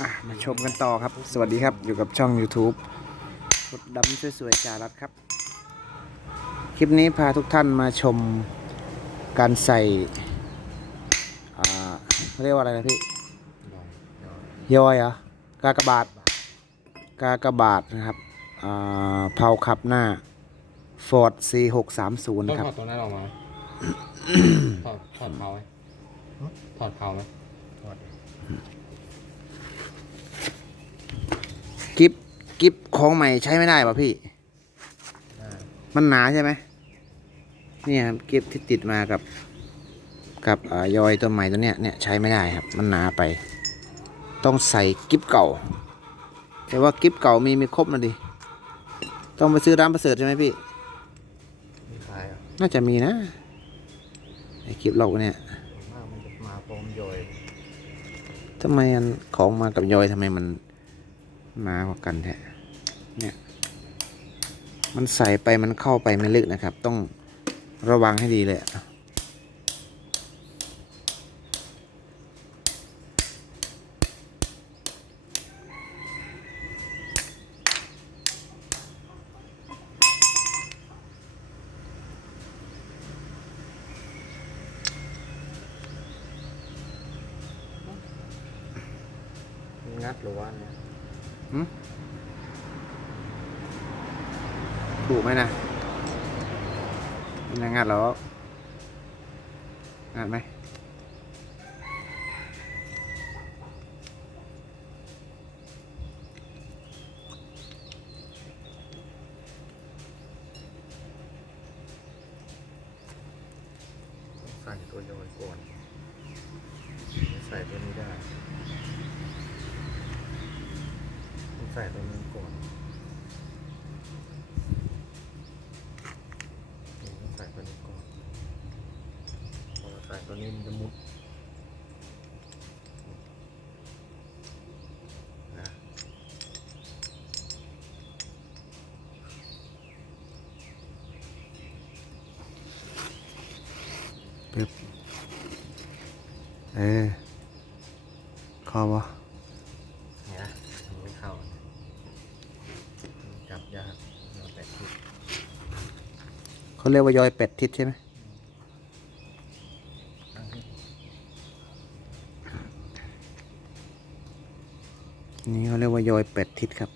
อะมาชมกันต่อครับ สวัสดีครับอยู่กับช่อง YouTube รถดำสวยๆจารัดครับ คลิปนี้พาทุกท่านมาชมการใส่อ่าเขาเรียกว่าอะไรนะพี่ยอยเหรอกากบาทกากบาทนะครับอ่าเผาขับหน้า Ford C630 ต้องครับ ถอดตัวนั้นออกมา ถอดถอดเผาไหมถอดเผาไหม กิฟกิฟของใหม่ใช้ไม่ได้ป่ะพี่ มันหนาใช่ไหมเนี่ยครับกิฟที่ติดมากับ กับอายอยตัวใหม่ตัวเนี้ยเนี่ยใช้ไม่ได้ครับ มันหนาไป ต้องใส่กิฟเก่า แต่ว่ากิฟเก่ามีไม่ครบนะดิ ต้องไปซื้อร้านประเสริฐใช่ไหมพี่มีขายอะน่าจะมีนะไอ้กิฟเราเนี่ยผมว่ามันจะมาพร้อมโยยทำไมอันของมากับยอยทำไมมัน หนากว่ากันแท้เนี่ย มันใส่ไปมันเข้าไปไม่ลึกนะครับ ต้องระวังให้ดีเลยงัดหรือว่าเนี่ย ถูกไหมนะนยังงัดเหรองัดไหมใส่ตัวโยยก่อนใส่ตัวนี้ได้ใส่ตัวนี้ก่อนต้องใส่ตัวนี้ก่อน พอใส่ตัวนี้มันจะมุดนะปึ๊บเออคอบ่เนี่ยมันไม่เข้าจับยากเราแตะทิศเขาเรียกว่ายอยเป็ดทิศใช่ไหม ตั้งที่ นี่เขาเรียกว่ายอยเป็ดทิศครับ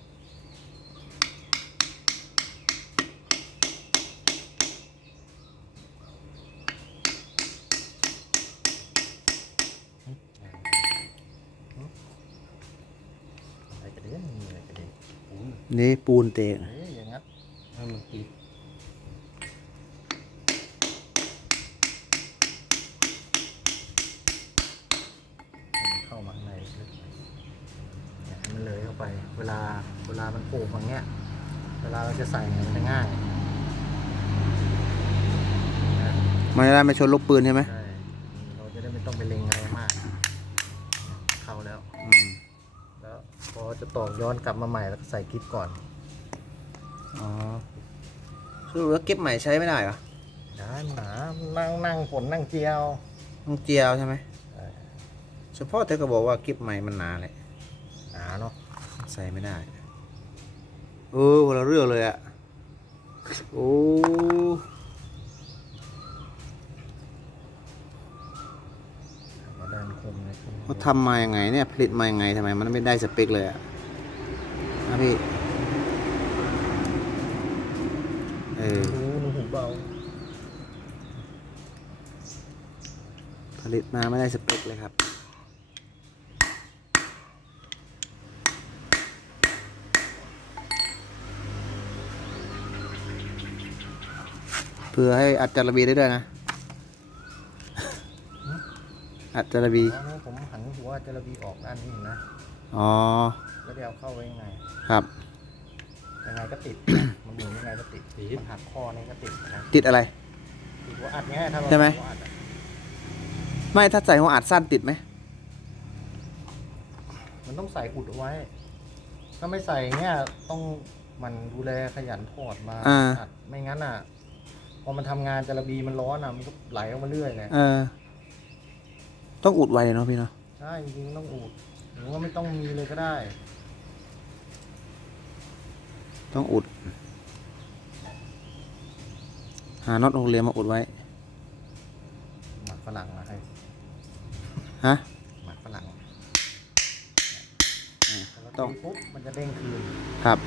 อะไรกระเด็นมีอะไรกระเด็นปูนนี่ปูนเตะเอ้ยอย่างงั้นให้มันติดให้มันเข้ามาข้างในลึกๆเนี่ยให้มันเลยเข้าไป เวลา เวลามันโผล่ฝั่งเนี้ย เวลาเราจะใส่เนี่ยมันจะง่ายนะมันจะได้ไม่ชนลูกปืนใช่ไหมใช่เราจะได้ไม่ต้องไปเล็งอะไรมาก เข้าแล้ว อืมแล้วพอจะตอกย้อนกลับมาใหม่แล้วก็ใส่กิ๊บก่อน อ๋อสรุปว่าเก็บใหม่ใช้ไม่ได้เหรอได้หนานั่งนั่งฝนนั่งเจียวต้องเจียวใช่ไหมเออเฉพาะเธอก็บอกว่าเก็บใหม่มันหนาเลยหนาเนาะ ใส่ไม่ได้ เออคนละเรื่องเลยอะโอ้มาด้านคมเลยคมเขาทำมายังไงเนี่ยผลิตมาอยังไงทำไมมันไม่ได้สเปคเลยอะนะพี่เออหูหนูหูเบาผลิตมาไม่ได้สเปคเลยครับ เพื่อให้อัดจารบีได้ด้วยนะ อัดจารบีอ๋อนี่ผมหันหัวจระบีออกด้านนี้นะ อ๋อ แล้วเดี๋ยวเอาเข้าไว้ยังไง ครับ ยังไงก็ติด มันหมุนยังไงก็ติดมันหักคอนี่ก็ติดนะติดอะไร ติดหัวอัดง่ายถ้าเราใช่ไหม หัวอัดอะไม่ถ้าใส่หัวอัดสั้นติดไหม มันต้องใส่อุดเอาไว้ ถ้าไม่ใส่เงี้ยต้องหมันดูแลขยันถอดมาอ่า อัดไม่งั้นอะ พอมันทำงานจระบีมันร้อนอะมันก็ไหลออกมาเรื่อยเลยเออ ต้องอุดไว้เลยเนาะพี่เนาะใช่จริงๆต้องอุดอืรือว่าไม่ต้องมีเลยก็ได้ ต้องอุด หาน็อตหกเหลี่ยมมาอุดไว้ หมักฝรั่งนะให้ฮะ หมักฝรั่งอ่าแล้วต้องตีปุ๊บมันจะเด้งคืนครับ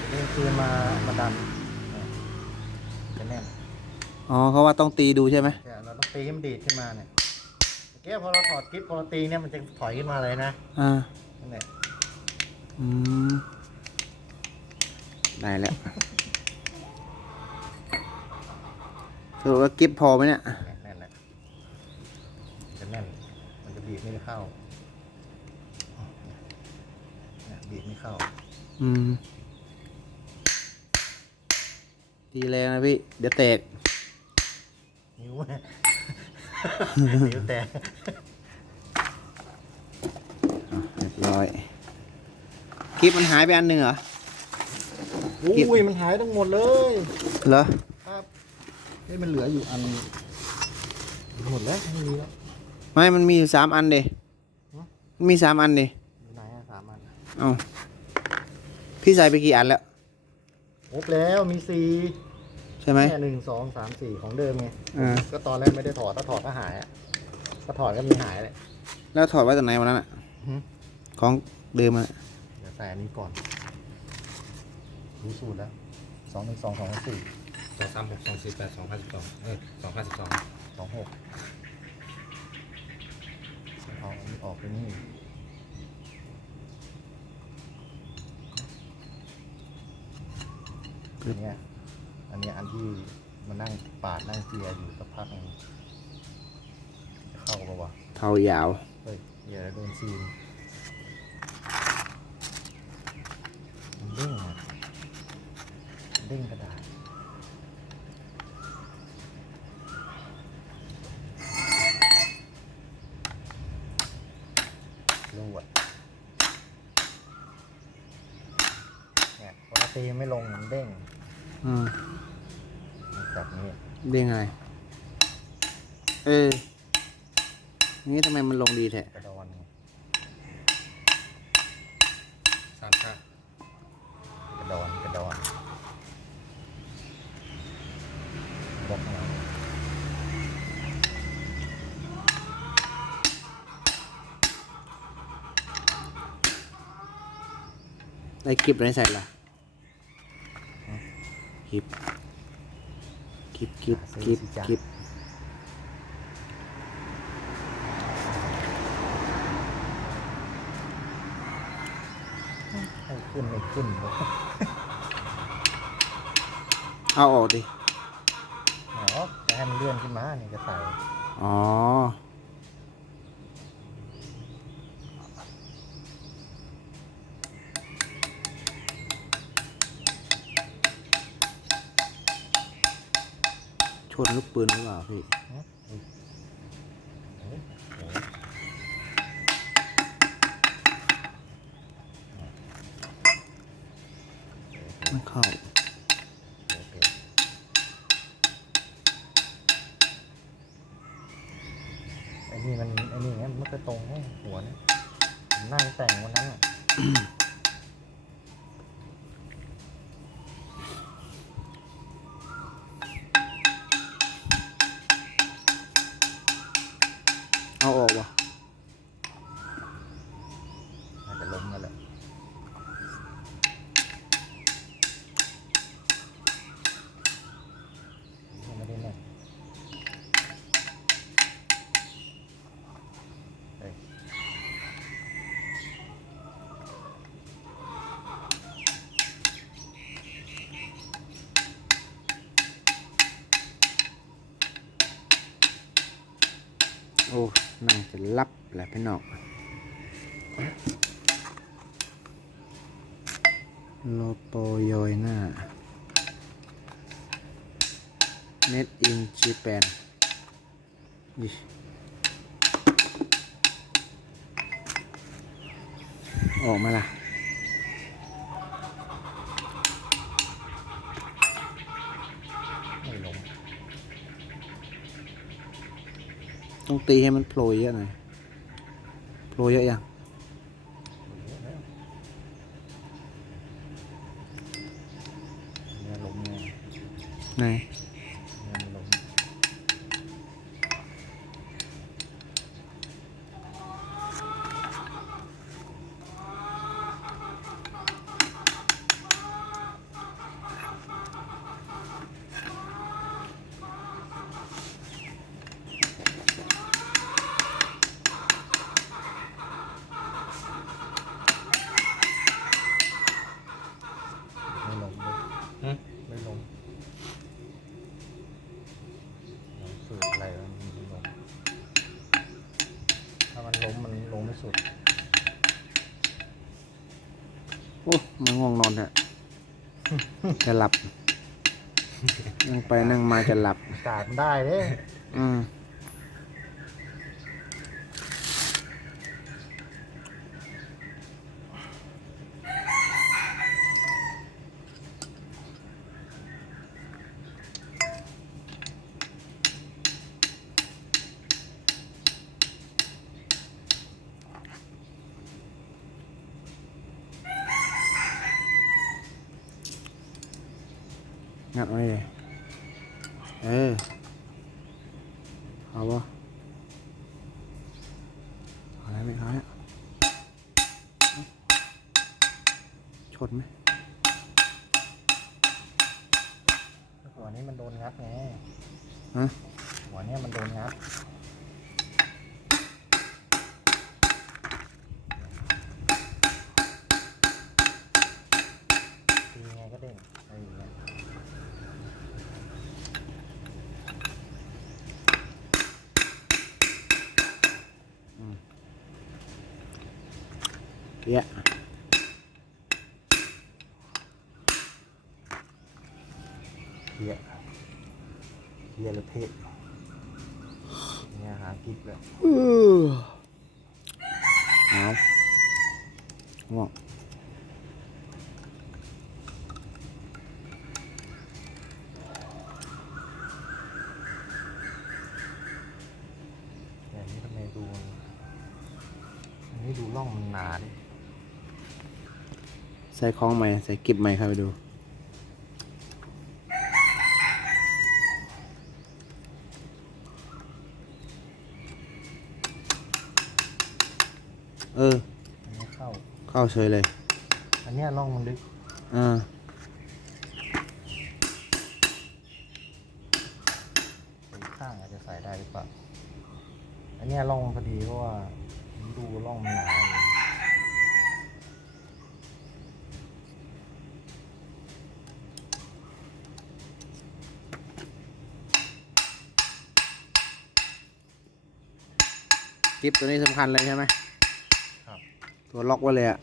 จะเด้งคืนมามาดันเนี่ย จะแน่นอ๋อเขาว่าต้องตีดูใช่ไหมเนี่ยเราต้องตีให้มันดีดขึ้นมาเนี่ยเมื่อกี้พอเราถอดกิ๊บพอเราตีเนี่ยมันจะถอยขึ้นมาเลยนะอ่านั่นแหละอืมได้แล้วสรุปว่ากิฟพอไหมเนี่ยเนี่ยแน่นแหละจะแน่น มันจะบีบไม่เข้าเนี่ยบีบไม่เข้า อืม ตีแรงนะพี่ เดี๋ยวแตกนิ้วนิ้วแตกเรียบร้อยคลิปมันหายไปอันหนึ่งเหรอกิ๊บอุ้ยมันหายทั้งหมดเลย เหรอ ครับเฮ้ยมันเหลืออยู่อัน หมดแล้วไม่มีแล้ว ไม่ มันมีอยู่สามอันเดฮะมันมีสามอันเดอยู่ไหนอะสามอัน เอ้าพี่ใส่ไปกี่อันแล้ว ครบแล้วมีสี่ใช่ไหมแค่หนึ่งสองสามสี่ของเดิมไงอ่าก็ตอนแรกไม่ได้ถอดถ้าถอดก็หายอะก็ถอดก็มีหายเลย แล้วถอดไว้ตรงไหนวันนั้นอะหึของเดิมอะเดี๋ยวใส่อันนี้ก่อนรู้สูตรแล้วสองหนึ่งสองสองสี่สองสามหกสองสี่แปดสองห้าสิบสองเออสองห้าสิบสองสองหกเอาอันนี้ออกไปนี่ อันเนี้ยอันเนี้ยอันที่มานั่งปาดนั่งเจียอยู่สักพักหนึงเข้าปะวะเทายาว เฮ้ยอย่าโดนซีนมันเด้งอะมันเด้งกระดาษรวดเนี่ยพอเราตีไม่ลงมันเด้ง อืมมันแบบนี้เด้งอะไร เออ นี่ทำไมมันลงดีแท้กระดอนไงสามชาติกระดอนกระดอนบล็อกมาได้คลิปอะไรใส่ละค ลิปคลิปคลิปคลิปคลิปให้ขึ้นไม่ขึ้นเอาออกดิ อ๋อจะให้มันเลื่อนขึ้นมาเนี่ยจะใส่อ๋อ ชนลูกปืนหรือเปล่าพี่ไม่เข้า จะรับแหละพี่น้องโลโปโยยหน้า Made in Japan อิออกมาล่ะ ต้องตีให้มันโผล่เยอะหน่อยโผล่เยอะยังไหน โอ้มันง่วงนอนฮะจะหลับ นั่งไปนั่งมาจะหลับอากาศมันได้เด้ อืม งัดไว้เลยเออเอาปะเอาอะไรไม่เอาเนี่ยชนไหมหัวนี้มันโดนงัดไงฮะหัวเนี้ยมันโดนงัดตีไงก็เด้งอะไรอย่างเงี้ย เกี้ยเคลียร์เคลียร์หรือเพะเนี่ยหากิบเลยอือเอาง่วงแต่อันนี้ทำไมดูมันอันนี้ดูร่องมันหนาดิ ใส่คล้องใหม่ใส่กิบใหม่ครับไปดู เออ อันนี้เข้า เข้าเฉยเลย อันเนี้ยร่องมันลึก อ่าอีกข้างอาจจะใส่ได้หรือเปล่า อันเนี้ยร่องมันพอดีเพราะว่าผมดูร่องมันหนาอยู่ กิบตัวนี้สำคัญเลยใช่ไหมครับ ตัวล็อกไว้เลยอะ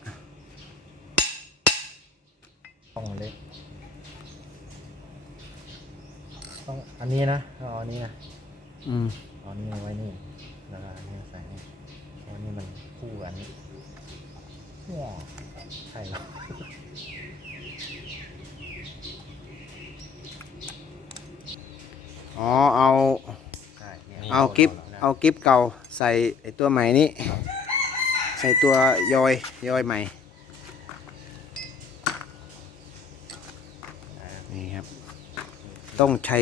ร่องมันเล็กต้องอันนี้นะเอาอันนี้นะอืมเอาอันนี้ไว้นี่แล้วก็อันนี้ใส่นี่เพราะอันนี้มันคู่กับอันนี้ว้าวใช่แล้ว อ๋อเอาใช่นี่ยเอากิฟเอากิฟเก่าใส่ไอตัวใหม่นี้ ใส่ตัวยอยยอยใหม่นี่ครับ ต้องใช้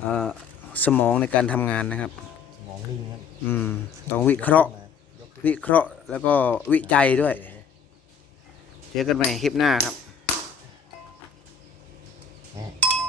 เอ่อสมองในการทำงานนะครับมองลิงครับอืมต้องวิเคราะห์ยกขึ้นวิเคราะห์แล้วก็วิจัยด้วย เจอกันใหม่คลิปหน้าครับ